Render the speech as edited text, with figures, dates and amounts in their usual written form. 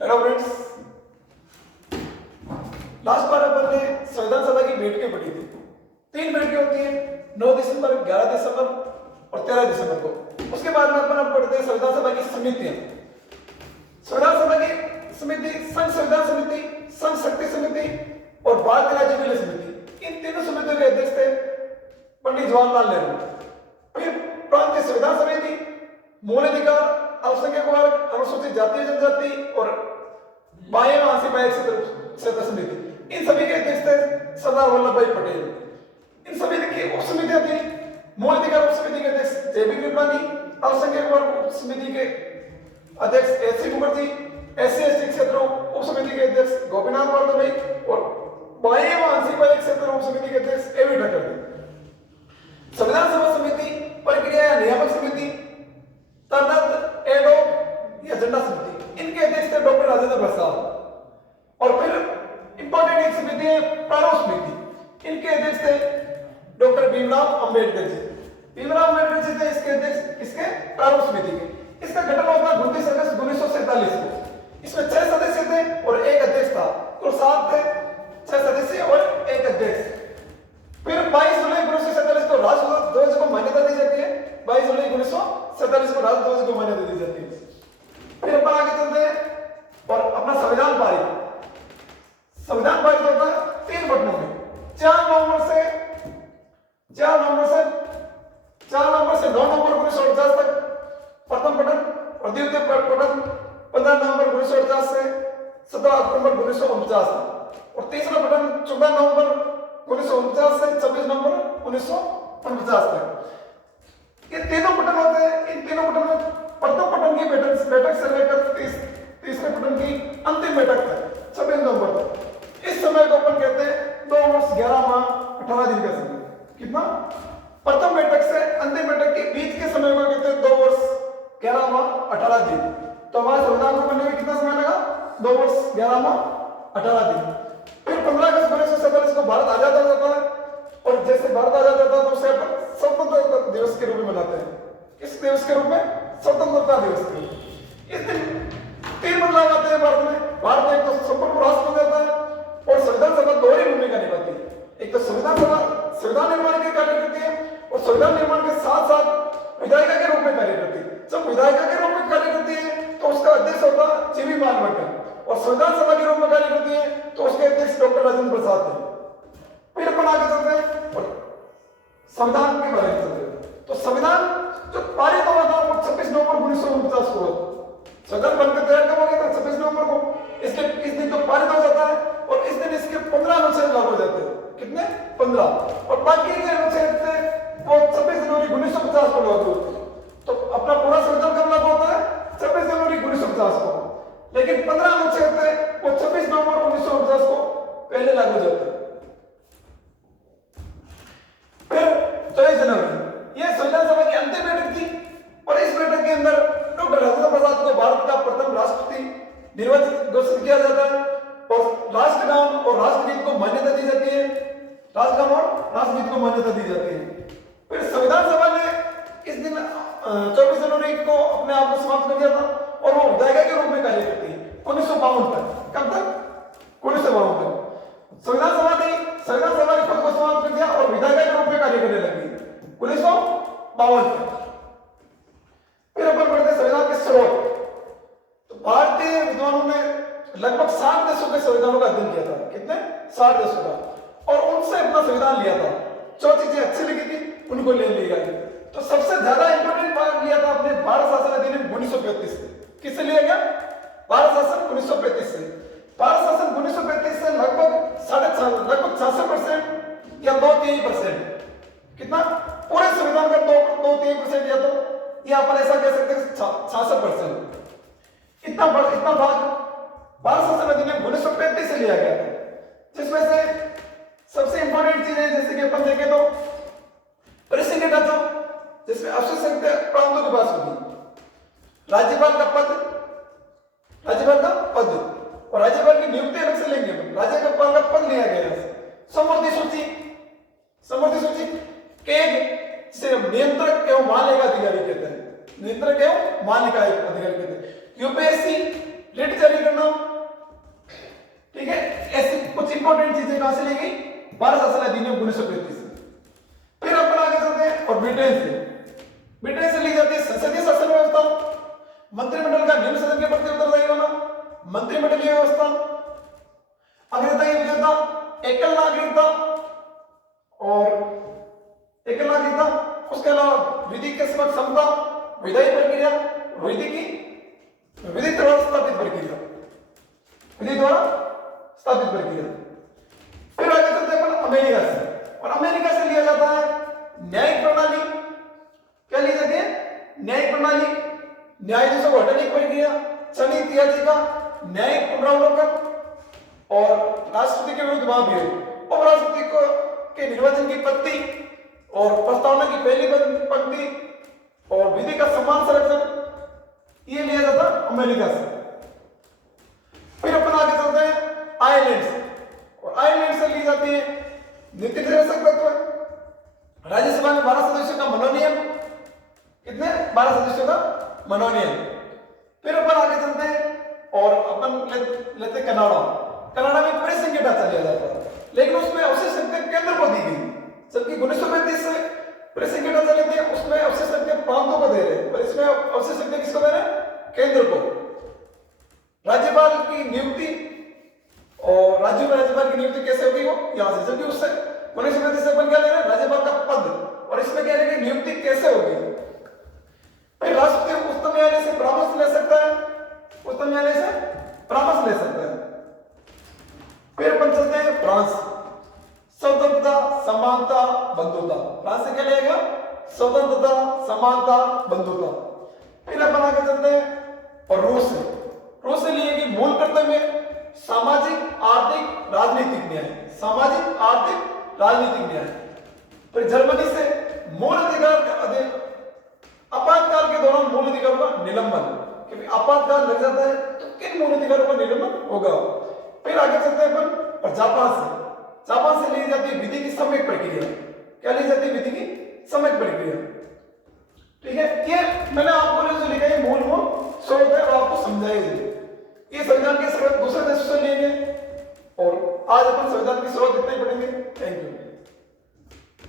Hello friends, last बार अपन ने संविधान सभा की बैठकें पढ़ी थी। 3 बैठकें होती हैं, 9 दिसंबर, 11 दिसंबर और 13 दिसंबर को। उसके बाद में अपन अब पढ़ते हैं संविधान सभा की समितियां। संविधान सभा की समिति संघ संविधान समिति, संघ शक्ति समिति और भारतीय राज्य विलय समिति, इन तीनों समितियों के अध्यक्ष थे पंडित जवाहरलाल नेहरू। फिर प्रांतीय संविधान समिति, मूल अधिकार, अल्पसंख्यक वर्ग, अनुसूचित जाति जनजाति और बाह्य आंशिक क्षेत्र समिति, इन सभी के अध्यक्ष थे सरदार वल्लभ भाई पटेल। इन समिति की उप समितियां थी, मूल अधिकार उप समिति के अध्यक्ष जेबी कृपलानी, अल्पसंख्यक वर्ग उप समिति के अध्यक्ष एससी मुखर्जी, एससी एसटी क्षेत्रों उप समिति के अध्यक्ष गोपीनाथ भाई और बाह्य आंशिक क्षेत्र उप समिति के अध्यक्ष एवी ठाकर थे। संविधान सभा समिति प्रक्रिया या नियामक समिति, तदर्थ एडोक या झंडा समिति, इनके अध्यक्ष थे डॉक्टर राजेंद्र प्रसाद। और फिर इंपॉर्टेंट एक समिति है प्रारूप समिति, इनके अध्यक्ष थे डॉक्टर भीमराव अंबेडकर जी। भीमराव अंबेडकर जी थे इसके अध्यक्ष, इसके प्रारूप समिति के। इसका गठन हुआ था 29 अगस्त 1947 को। इसमें 6 सदस्य थे और एक अध्यक्ष था। कुल 7 थे, 6 सदस्य और एक अध्यक्ष। फिर 22 जुलाई 1947 को राष्ट्रध्वज को मान्यता दी जाती है। 22 जुलाई 1947 को राष्ट्रध्वज को मान्यता दी जाती है। फिर अपन आगे चलते हैं और अपना संविधान पारित होता है 3 बटनों में। 4 नवंबर से 9 नवंबर 1949 तक प्रथम पठन और द्वितीय पठन 15 नवंबर 1949 से 17 अक्टूबर 1949 तक और तीसरा पठन 14 नवंबर 1949 से 26 नवंबर 1949 तक। ये तीनों पठन होते हैं। इन तीनों पठन में प्रथम पठन की बैठक से लेकर तीसरे पठन की अंतिम बैठक तक 26 नवंबर तक। इस समय को अपन कहते हैं 2 वर्ष 11 माह 18 दिन का समय। कितना? प्रथम बैठक से अंतिम बैठक के बीच के समय को कहते हैं 2 वर्ष 11 माह 18 दिन। तो हमारे संविधान को बनने में कितना समय लगा? 2 वर्ष 11 माह 18 दिन। फिर 15 अगस्त 1947 को भारत आजाद हो जाता है और जैसे भारत आजाद होता है तो उसे अपन स्वतंत्रता दिवस के रूप में मनाते हैं। किस दिवस के रूप में? स्वतंत्रता दिवस के रूप में। इस दिन 3 बदलाव आते हैं भारत में। भारत एक तो संपूर्ण राष्ट्र हो जाता है और संविधान सभा 2 ही भूमिका निभाती है। एक तो संविधान सभा संविधान निर्माण के कार्य करती है और संविधान निर्माण के साथ साथ विधायिका के रूप में कार्य करती है। जब विधायिका के रूप में कार्य करती है तो उसका अध्यक्ष होता है जीवी मालवाकर और संविधान सभा के रूप में कार्य करती है तो उसके अध्यक्ष डॉक्टर राजेंद्र प्रसाद थे। फिर अपन आगे चलते हैं और संविधान के बारे में चलते हैं। तो संविधान जो पारित हुआ था वो 26 नवंबर 1949 को हुआ। संविधान बनकर तैयार कब हो गया था? 26 नवंबर को। इसके इस दिन तो पारित हो जाता है और इस दिन इसके 15 अनुच्छेद लागू हो जाते हैं। कितने? 15। और बाकी के अनुच्छेद थे वो 26 जनवरी 1950 को लागू होते हैं। तो अपना पूरा संविधान कब लागू होता है? 26 जनवरी 1950 को। लेकिन 15 अनुच्छेद थे वो 26 नवंबर 1949 को पहले लागू हो जाते हैं। फिर 24 जनवरी ये संविधान सभा की अंतिम बैठक थी और इस बैठक के अंदर डॉक्टर राजेंद्र प्रसाद को भारत का प्रथम राष्ट्रपति निर्वाचित घोषित किया जाता है और राष्ट्रगान और राष्ट्रगीत को मान्यता दी जाती है। राष्ट्रगान और राष्ट्रगीत को मान्यता दी जाती है। फिर संविधान सभा ने इस दिन 24 जनवरी को अपने आप को समाप्त कर दिया था और वो विधायिका के रूप में कार्य करती है 1952 तक। कब तक? 1952 तक संविधान सभा ने खुद को समाप्त कर दिया और विधायिका के रूप में कार्य करने लगी 1952 तक। फिर अपन बढ़ते संविधान के स्रोत। तो भारतीय विद्वानों ने लगभग 60 देशों के संविधानों का अध्ययन किया था। कितने? 60 देशों का। और उनसे अपना संविधान लिया था। जो चीजें अच्छी लगी थी उनको ले लिया गया। तो सबसे ज्यादा इंपोर्टेंट पार्ट लिया था अपने भारत शासन अधिनियम 1935 से। किससे लिया गया? भारत शासन 1935 से। भारत शासन 1935 से लगभग 66% या 2-3%। कितना? पूरे संविधान का 2-3% या तो या अपन ऐसा कह सकते हैं 66%। इतना भाग भारत शासन अधिनियम 1935 से लिया गया था। जिसमें से सबसे इंपॉर्टेंट चीज है जैसे कि अपन देखें तो प्रेसिडेंट ढांचा, जिसमें अवसर प्रांतों के पास होगी। राज्यपाल का पद और राज्यपाल की नियुक्ति अलग से लेंगे। राज्यपाल का पद लिया गया है। समवर्ती सूची के जिसे नियंत्रक एवं महालेखा अधिकारी कहते हैं। नियंत्रक एवं महालेखा अधिकारी कहते हैं। यूपीएससी रिट जारी करना इंपॉर्टेंट चीजें कहां से ली गई? भारत शासन अधिनियम 1935 से। फिर अपन आगे चलते हैं और ब्रिटेन से ली जाती है संसदीय शासन व्यवस्था, मंत्रिमंडल का निम्न सदन के प्रति उत्तरदायी होना, मंत्रिमंडलीय व्यवस्था, अग्रता विजेता, एकल नागरिकता और एकल नागरिकता, उसके अलावा विधि के समक्ष समता, विधायी प्रक्रिया, विधि द्वारा स्थापित प्रक्रिया, विधि द्वारा स्थापित प्रक्रिया। फिर आगे चलते हैं अपन अमेरिका से, और अमेरिका से लिया जाता है न्यायिक प्रणाली। क्या ली जाती है? न्यायिक प्रणाली, न्यायाधीशों को हटाने की प्रक्रिया, क्षणिक याचिका, न्यायिक पुनरावलोकन और राष्ट्रपति के विरुद्ध महाभियोग, उपराष्ट्रपति को के निर्वाचन की पत्ती और प्रस्तावना की पहली पंक्ति और विधि का समान संरक्षण, ये लिया जाता अमेरिका से। फिर अपन आगे चलते हैं आयरलैंड से, और आयरलैंड से ली जाती है नीति निर्देशक तत्व, राज्यसभा में 12 सदस्यों का मनोनयन, कितने? 12 सदस्यों का मनोनयन। फिर अपन आगे चलते हैं और अपन लेते कनाडा में परिसंघीय ढांचा लिया जाता है, लेकिन उसमें अवशेष शक्ति केंद्र को दी गई, जबकि 1935 से परिसंघीय ढांचा लेते हैं उसमें अवशेष शक्ति प्रांतों को दे रहे हैं, पर इसमें अवशेष शक्ति किसको दे रहे हैं? केंद्र को। राज्यपाल की नियुक्ति और राज्यों में राज्यपाल की नियुक्ति कैसे होगी? वो यहां से, जबकि उससे 1935 से अपन क्या ले रहे हैं? राज्यपाल का पद, और इसमें क्या लेंगे? नियुक्ति कैसे होगी? फिर राष्ट्रपति उच्चतम न्यायालय से परामर्श ले सकता है, उच्चतम न्यायालय से परामर्श ले सकता है। फिर अपन चलते हैं फ्रांस, स्वतंत्रता, समानता, बंधुता। फ्रांस से क्या लेगा? स्वतंत्रता, समानता, बंधुता। फिर अपन आगे चलते हैं और रूस से लिए कि मूल कर्तव्य सामाजिक, आर्थिक, राजनीतिक न्याय, सामाजिक, आर्थिक, राजनीतिक न्याय। फिर जर्मनी से मूल अधिकार का आपातकाल के दौरान मूल अधिकारों का निलंबन, क्योंकि आपातकाल लग जाता है तो किन मूल अधिकारों का निलंबन होगा। फिर आगे चलते हैं अपन और जापान से ली जाती है विधि की सम्यक प्रक्रिया। क्या ली जाती है? विधि की सम्यक प्रक्रिया। ठीक है, ये मैंने आपको जो लिखा है मूल स्रोत है और आपको समझाएंगे। ये संविधान के स्रोत दूसरे देशों से लेंगे, और आज अपन संविधान के स्रोत इतने पढ़ेंगे। Thank you.